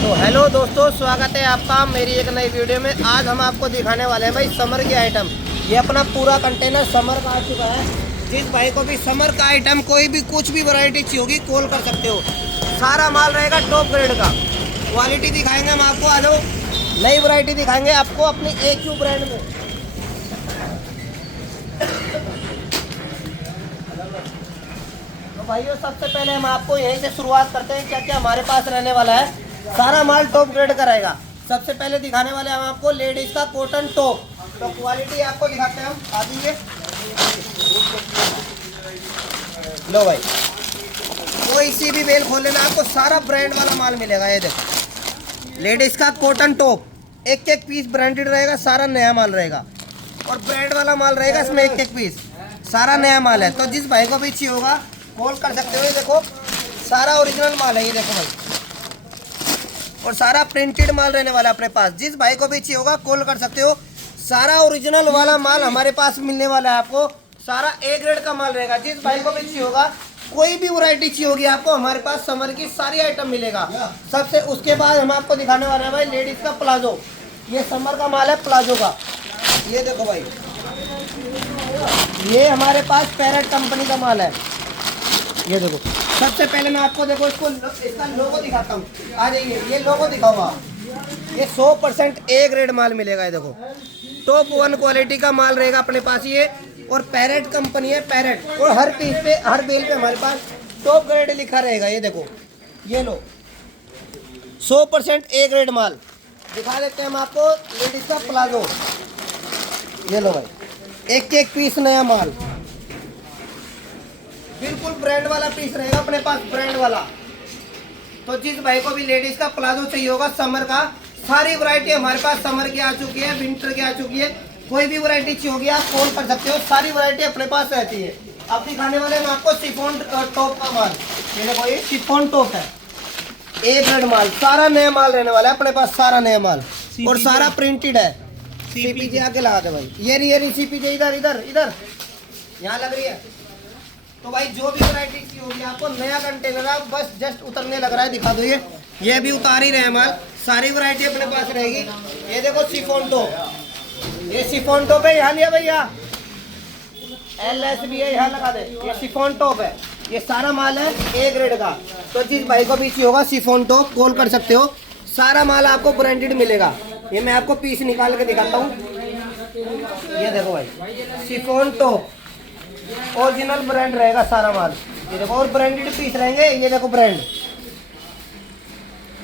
तो हेलो दोस्तों, स्वागत है आपका मेरी एक नई वीडियो में। आज हम आपको दिखाने वाले हैं भाई समर के आइटम। ये अपना पूरा कंटेनर समर का आ चुका है। जिस भाई को भी समर का आइटम कोई भी कुछ भी वैरायटी चाहिए होगी कॉल कर सकते हो। सारा माल रहेगा टॉप ग्रेड का। क्वालिटी दिखाएंगे हम आपको। आ जाओ, नई वैरायटी दिखाएंगे आपको अपनी AQ ब्रांड में। तो भाइयों, सबसे पहले हम आपको यहीं से शुरुआत करते हैं क्या क्या हमारे पास रहने वाला है। सारा माल टॉप ग्रेड का रहेगा। सबसे पहले दिखाने वाले हम आपको लेडीज का कॉटन टॉप। तो क्वालिटी आपको दिखाते हैं हम। आ जाइए, लो भाई, कोई सी भी बेल खोल लेना, आपको सारा ब्रांड वाला माल मिलेगा। ये देखो, लेडीज का कॉटन टॉप, एक एक पीस ब्रांडेड रहेगा, सारा नया माल रहेगा और ब्रांड वाला माल रहेगा। इसमें एक एक पीस सारा नया माल है। तो जिस भाई को भी चाहिए होगा कॉल कर सकते हो। ये देखो, सारा ओरिजिनल माल है। ये देखो भाई, और सारा प्रिंटेड माल रहने वाला है अपने पास। जिस भाई को भी चाहिए होगा कॉल कर सकते हो। सारा ओरिजिनल वाला माल हमारे पास मिलने वाला है आपको। सारा A ग्रेड का माल रहेगा। जिस भाई को भी चाहिए होगा, कोई भी वैरायटी चाहिए होगी आपको, हमारे पास समर की सारी आइटम मिलेगा सबसे। उसके बाद हम आपको दिखाने वाले हैं भाई लेडीज का प्लाजो। ये समर का माल है प्लाजो का। ये देखो भाई, ये हमारे पास पैरेट कंपनी का माल है। ये देखो, सबसे पहले मैं आपको देखो इसका लोगो दिखाता हूँ। आ जाइए, ये लोगो दिखाऊंगा। ये 100% A ग्रेड माल मिलेगा। ये देखो, टॉप 1 क्वालिटी का माल रहेगा अपने पास ये। और पैरेट कंपनी है, पैरेट। और हर पीस पे, हर बेल पे हमारे पास टॉप ग्रेड लिखा रहेगा। ये देखो, ये लो, 100% A ग्रेड माल। दिखा देते हैं हम आपको लेडीज का प्लाजो। ये लो भाई, एक एक पीस नया माल, बिल्कुल ब्रांड वाला पीस रहेगा अपने पास, ब्रांड वाला। तो जिस भाई को भी लेडीज का प्लाजो चाहिए होगा समर का, सारी वैरायटी हमारे पास समर की आ चुकी है, विंटर की आ चुकी है। कोई भी वैरायटी चाहिए होगी आप कॉल कर सकते हो। सारी वैरायटी अपने पास रहती है। अब दिखाने वाले हैं आपको शिफॉन टॉप का माल। ये देखो, ये शिफॉन टॉप है, A ग्रेड माल। सारा नया माल रहने वाला है अपने पास, सारा नया माल और सारा प्रिंटेड है। CPJ आके लगा दे भाई। ये नहीं CPJ, इधर इधर इधर, यहाँ लग रही है। तो भाई जो भी वैरायटी की होगी आपको, नया कंटेनर है, बस जस्ट उतरने लग रहा है। दिखा दो, ये भी उतार ही रहे हैं माल। सारी वैरायटी अपने पास रहेगी। ये देखो शिफॉन टॉप, ये शिफॉन टॉप है। यहाँ लिया भैया, LS भी है, यहाँ लगा दे। ये शिफॉन टॉप है, ये सारा माल है A ग्रेड का। तो जिस भाई को भी चाहिए होगा शिफॉन टॉप कॉल कर सकते हो। सारा माल आपको ब्रांडेड मिलेगा। ये मैं आपको पीस निकाल के दिखाता हूँ। ये देखो भाई, शिफॉन टॉप ओरिजिनल ब्रांड रहेगा सारा माल। ये देखो, और ब्रांडेड पीस रहेंगे। ये देखो ब्रांड।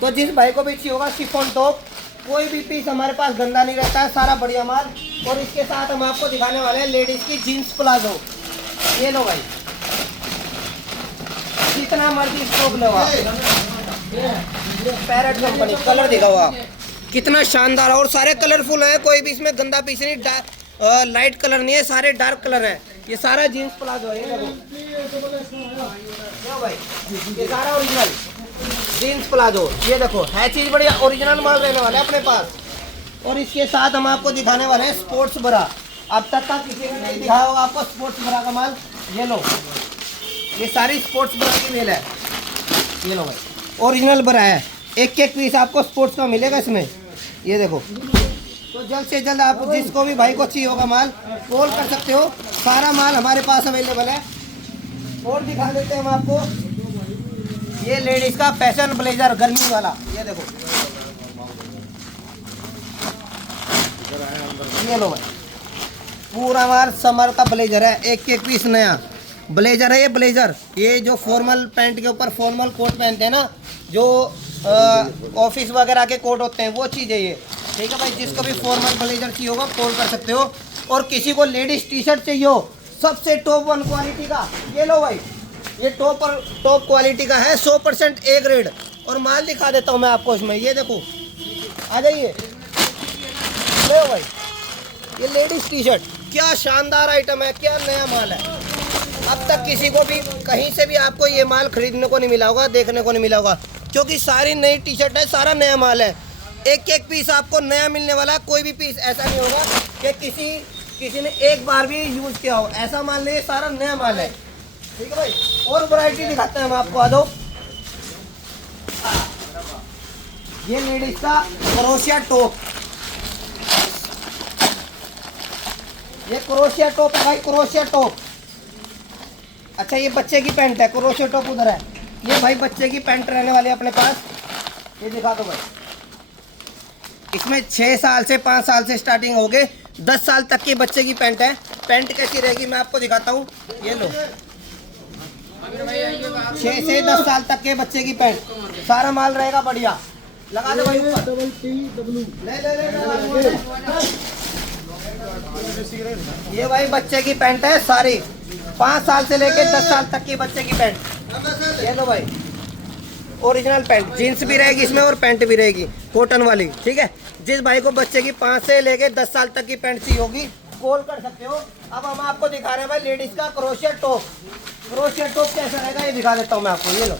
तो जिस भाई को भी चाहिए होगा शिफॉन टॉप, कोई भी पीस हमारे पास गंदा नहीं रहता है, सारा बढ़िया माल। और इसके साथ हम आपको दिखाने वाले हैं लेडीज की जीन्स प्लाजो। ये लो भाई, जितना मर्जी स्टॉक लो आप। पैरेट कंपनी, कलर दिखाओ आप, कितना शानदार है। और सारे कलरफुल है, कोई भी इसमें गंदा पीस नहीं, लाइट कलर नहीं है, सारे डार्क कलर है। ये सारा जीन्स प्लाजो है। ये देखो भाई, ये सारा ओरिजिनल जीन्स प्लाजो। ये देखो, है चीज बढ़िया, ओरिजिनल माल रहने वाला है अपने पास। और इसके साथ हम आपको दिखाने वाले हैं स्पोर्ट्स ब्रा। अब तक का किसी ने नहीं दिखाया होगा आपको स्पोर्ट्स ब्रा का माल। ये लो, ये सारी स्पोर्ट्स ब्रा की मेल है। ये लो भाई, ओरिजिनल ब्रा है, एक एक पीस आपको स्पोर्ट्स का मिलेगा इसमें। ये देखो, तो जल्द से जल्द आप जिसको भी भाई को चाहिए होगा माल कॉल कर सकते हो। सारा माल हमारे पास अवेलेबल है। और दिखा देते हैं हम आपको ये लेडीज का फैशन ब्लेजर गर्मी वाला। ये देखो, ये लो भाई, पूरा माल समर का ब्लेजर है, एक एक पीस नया ब्लेजर है। ये ब्लेजर, ये जो फॉर्मल पैंट के ऊपर फॉर्मल कोट पहनते हैं ना, जो ऑफिस वगैरह के कोट होते हैं, वो चीज़ है ये। ठीक है भाई, जिसको भी फॉर्मल ब्लेजर चाहिए होगा कॉल कर सकते हो। और किसी को लेडीज टी-शर्ट चाहिए हो सबसे टॉप 1 क्वालिटी का, ये लो भाई, ये टॉप क्वालिटी का है, 100% A ग्रेड। और माल दिखा देता हूँ मैं आपको इसमें। ये देखो, आ जाइए, ले भाई, ये लेडीज टी-शर्ट, क्या शानदार आइटम है, क्या नया माल है। अब तक किसी को भी कहीं से भी आपको ये माल खरीदने को नहीं मिला होगा, देखने को नहीं मिला होगा, क्योंकि सारी नई टी-शर्ट है, सारा नया माल है। एक एक पीस आपको नया मिलने वाला है। कोई भी पीस ऐसा नहीं होगा कि किसी ने एक बार भी यूज़ किया हो, ऐसा माल नहीं, सारा नया माल है। ठीक है भाई, और वैरायटी दिखाते हैं हम आपको। आ दो, ये लेडीज का क्रोशिया टॉप, ये क्रोशिया टॉप है भाई, क्रोशिया टॉप। अच्छा ये बच्चे की पैंट है, क्रोशिया टॉप उधर है। ये भाई बच्चे की पैंट रहने वाली है अपने पास, ये दिखा दो भाई। इसमें 6 साल से 5 साल से स्टार्टिंग हो गए 10 साल तक की बच्चे की पैंट है। पैंट कैसी रहेगी मैं आपको दिखाता हूँ, ये लो। 6 से 10 साल तक के बच्चे की पैंट, सारा माल रहेगा बढ़िया। लगा दो भाई ऊपर। ये भाई बच्चे की पैंट है सारी, 5 साल से लेके 10 साल तक की बच्चे की पैंट। ये लो भाई ओरिजिनल पैंट, जीन्स भी रहेगी इसमें और पैंट भी रहेगी कॉटन वाली, ठीक है। जिस भाई को बच्चे की 5 से लेके 10 साल तक की पैंट चाहिए होगी कॉल कर सकते हो। अब हम आपको दिखा रहे हैं भाई लेडीज का क्रोशिया टॉप। क्रोशिया टॉप कैसा रहेगा ये दिखा देता हूँ मैं आपको, ये लो।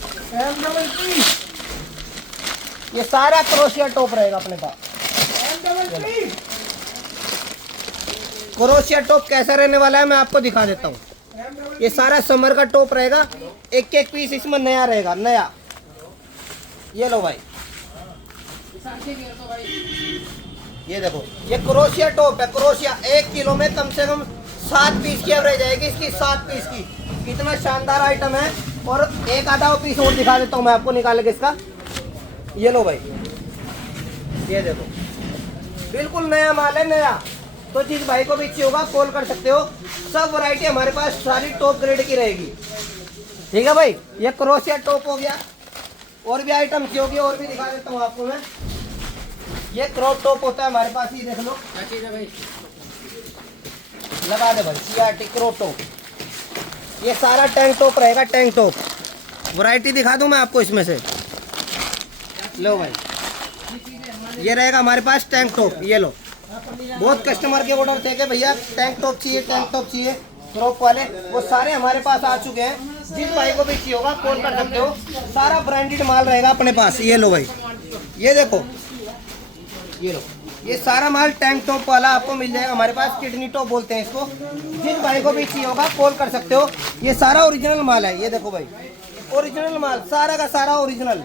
ये सारा क्रोशिया टॉप रहेगा अपने पास। क्रोशिया टॉप कैसा रहने वाला है मैं आपको दिखा देता हूँ। ये सारा समर का टॉप रहेगा, एक एक पीस इसमें नया रहेगा, नया। ये लो भाई, ये देखो ये क्रोशिया टॉप है, क्रोशिया। 1 किलो में कम से कम 7 पीस की एवरेज आएगी इसकी, 7 पीस की। कितना शानदार आइटम है। और एक आधा पीस और दिखा देता हूँ मैं आपको निकाल के इसका। ये लो भाई, ये देखो बिल्कुल नया माल है, नया। तो जिस भाई को भी चाहिए होगा कॉल कर सकते हो। सब वैरायटी हमारे पास सारी टॉप ग्रेड की रहेगी, ठीक है भाई। ये क्रोशिया टॉप हो गया, और भी आइटम चाहिए होगी और भी दिखा देता हूँ आपको मैं। ये क्रॉप टॉप होता है हमारे पास, ही देख लो क्या चीज है भाई। लगा दे भाई CRT क्रॉप टॉप। ये सारा टैंक टॉप रहेगा, टैंक टॉप। वैरायटी दिखा दूँ मैं आपको इसमें से, लो भाई। ये रहेगा हमारे पास टैंक टॉप, ये लो। बहुत कस्टमर के ऑर्डर थे कि भैया टैंक टॉप चाहिए, टैंक टॉप चाहिए क्रॉप वाले, वो सारे हमारे पास आ चुके हैं। जिस भाई को भी चाहिए होगा कॉल कर सकते हो। सारा ब्रांडेड माल रहेगा अपने पास। ये लो भाई, ये देखो, ये लो। ये सारा माल टैंक टॉप वाला आपको मिल जाएगा हमारे पास, किडनी टॉप बोलते हैं इसको। जिस भाई को भी चाहिए होगा कॉल कर सकते हो। ये सारा ओरिजिनल माल है, ये देखो भाई ओरिजिनल माल, सारा का सारा ओरिजिनल।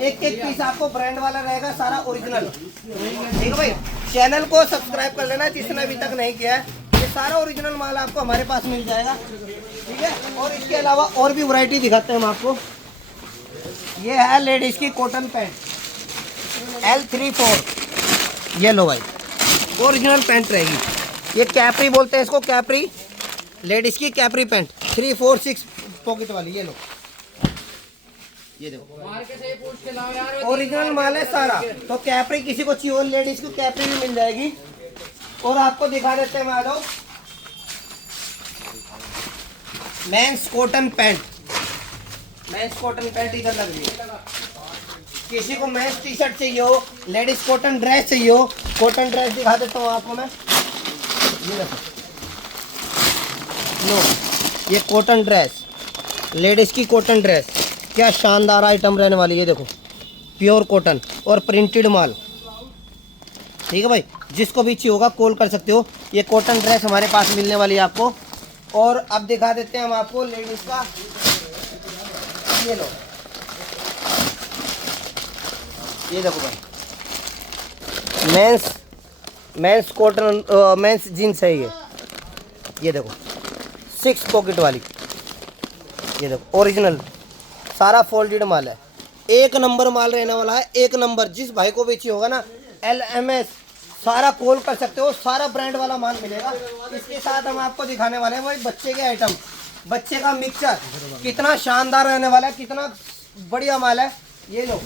एक एक पीस आपको ब्रांड वाला रहेगा, सारा ओरिजिनल, ठीक है भाई। चैनल को सब्सक्राइब कर लेना जिसने अभी तक नहीं किया है। ये सारा ओरिजिनल माल आपको हमारे पास मिल जाएगा, ठीक है। और इसके अलावा और भी वैरायटी दिखाते हैं हम आपको। ये है लेडीज की कॉटन पैंट L34, ये लो भाई ओरिजिनल पैंट रहेगी। ये कैपरी बोलते हैं इसको, कैपरी, लेडीज की कैपरी पैंट 3, 4, 6 पॉकेट वाली। ये लो, ये देखो ओरिजिनल माल है सारा। तो कैपरी किसी को चाहिए हो लेडीज को कैपरी भी मिल जाएगी। और आपको दिखा देते हैं, आ जाओ। Men's cotton pant, men's cotton pant इधर लग रही है। किसी को मेंस टी शर्ट चाहिए हो, लेडीज कॉटन ड्रेस चाहिए हो, कॉटन ड्रेस दिखा देता हूँ आपको मैं। ये देखो लो, ये कॉटन ड्रेस, लेडीज की कॉटन ड्रेस, क्या शानदार आइटम रहने वाली है। ये देखो प्योर कॉटन और प्रिंटेड माल, ठीक है भाई। जिसको भी चाहिए होगा कॉल कर सकते हो। ये कॉटन ड्रेस हमारे पास मिलने वाली है आपको। और अब दिखा देते हैं हम आपको लेडीज का, ये लो, ये देखो भाई मेंस कॉटन मेंस जीन्स है ये देखो 6 पॉकेट वाली। ये देखो ओरिजिनल सारा फोल्डेड माल है, एक नंबर माल रहने वाला है, एक नंबर। जिस भाई को भी चाहिए होगा ना LMS सारा कॉल कर सकते हो, सारा ब्रांड वाला माल मिलेगा। इसके साथ हम आपको दिखाने वाले हैं भाई बच्चे के आइटम, बच्चे का मिक्सचर कितना शानदार रहने वाला है, कितना बढ़िया माल है। ये लो,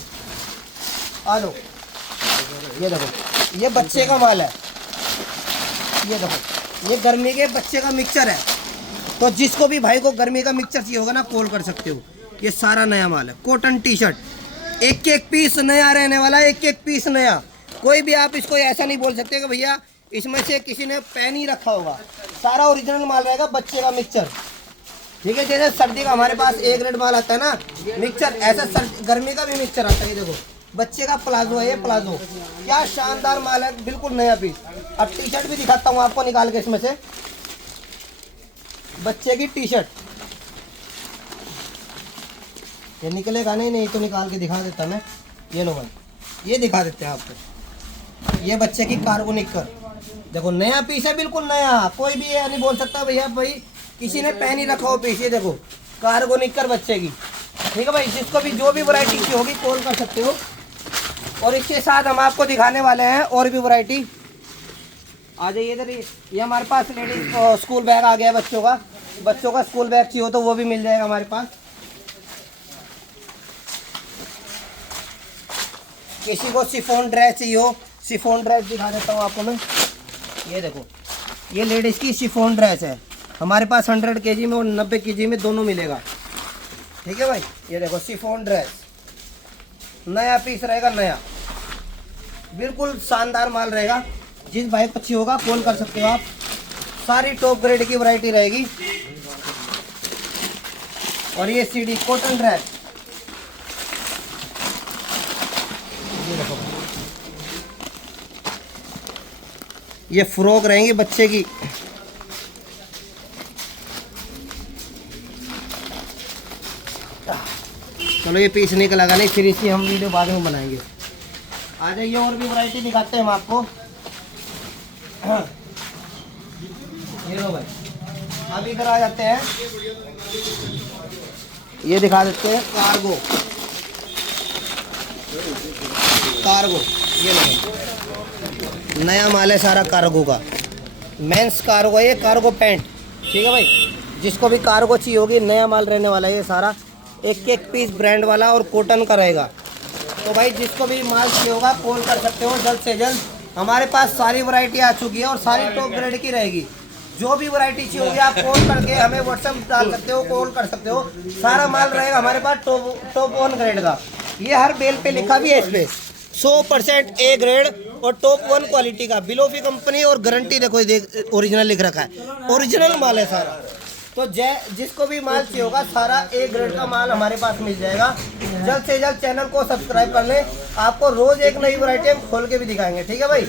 आ लो, ये देखो ये बच्चे का माल है। ये देखो ये गर्मी के बच्चे का मिक्सचर है। तो जिसको भी भाई को गर्मी का मिक्सचर चाहिए होगा ना कॉल कर सकते हो। ये सारा नया माल है, कॉटन टी शर्ट, एक एक पीस नया रहने वाला है, एक एक पीस नया। कोई भी आप इसको ऐसा नहीं बोल सकते कि भैया इसमें से किसी ने पेन ही रखा होगा। सारा ओरिजिनल माल रहेगा बच्चे का मिक्सचर, ठीक है। जैसे सर्दी का हमारे पास A ग्रेड माल आता है ना मिक्सचर, ऐसा गर्मी का भी मिक्सचर आता है। ये देखो बच्चे का प्लाजो है, ये प्लाजो क्या शानदार माल है, बिल्कुल नया पीस। अब टी शर्ट भी दिखाता हूँ आपको निकाल के इसमें से, बच्चे की टी शर्ट। ये निकलेगा नहीं तो निकाल के दिखा देता मैं। ये लो भाई ये दिखा देते हैं आपको, ये बच्चे की कार्गो निक्कर देखो, नया पीस है, बिल्कुल नया। कोई भी ये नहीं बोल सकता भैया भाई किसी ने पहन ही रखा हो पीस। ये देखो कार्गो निक्कर बच्चे की, ठीक है भाई। जिसको भी जो भी वैरायटी की होगी कॉल कर सकते हो। और इसके साथ हम आपको दिखाने वाले हैं और भी वैरायटी। आ जाइए इधर, ये हमारे पास लेडीज स्कूल बैग आ गया है बच्चों का। बच्चों का स्कूल बैग चाहिए हो तो वो भी मिल जाएगा हमारे पास। किसी को शिफॉन ड्रेस चाहिए हो, शिफॉन ड्रेस दिखा देता हूँ आपको मैं। ये देखो ये लेडीज़ की शिफॉन ड्रेस है हमारे पास, 100 kg में और 90 kg में दोनों मिलेगा, ठीक है भाई। ये देखो शिफॉन ड्रेस नया पीस रहेगा, नया बिल्कुल शानदार माल रहेगा। जिस भाई को अच्छी होगा कॉल कर सकते हो आप। सारी टॉप ग्रेड की वैरायटी रहेगी। और ये सीडी कॉटन ड्रेस, ये देखो ये फ्रॉक रहेंगी बच्चे की। चलो ये पीस निकलेगा नहीं, फिर इसकी हम वीडियो बाद में बनाएंगे। आ जाइए और भी वैरायटी दिखाते हैं हम आपको। ये लो भाई, अब इधर आ जाते हैं, ये दिखा देते हैं कार्गो। कार्गो ये लो, नया माल है सारा कार्गो का, मेंस कार्गो है ये, कार्गो पैंट, ठीक है भाई। जिसको भी कार्गो चाहिए होगी नया माल रहने वाला है ये सारा, एक एक पीस ब्रांड वाला और कॉटन का रहेगा। तो भाई जिसको भी माल चाहिए होगा कॉल कर सकते हो जल्द से जल्द। हमारे पास सारी वैरायटी आ चुकी है और सारी टॉप ग्रेड की रहेगी। जो भी वैरायटी चाहिए होगी आप कॉल करके हमें व्हाट्सएप डाल सकते हो, कॉल कर सकते हो। सारा माल रहेगा हमारे पास टॉप 1 ग्रेड का। ये हर बेल पे लिखा भी है इस पे 100% ए ग्रेड और टॉप 1 क्वालिटी का, बिलोफी कंपनी और गारंटी देखो ओरिजिनल लिख रखा है, ओरिजिनल माल है सारा। तो जिसको भी माल चाहिए होगा सारा ए ग्रेड का माल हमारे पास मिल जाएगा। जल्द से जल्द चैनल को सब्सक्राइब कर ले, आपको रोज एक नई वैरायटी हम खोल के भी दिखाएंगे, ठीक है भाई।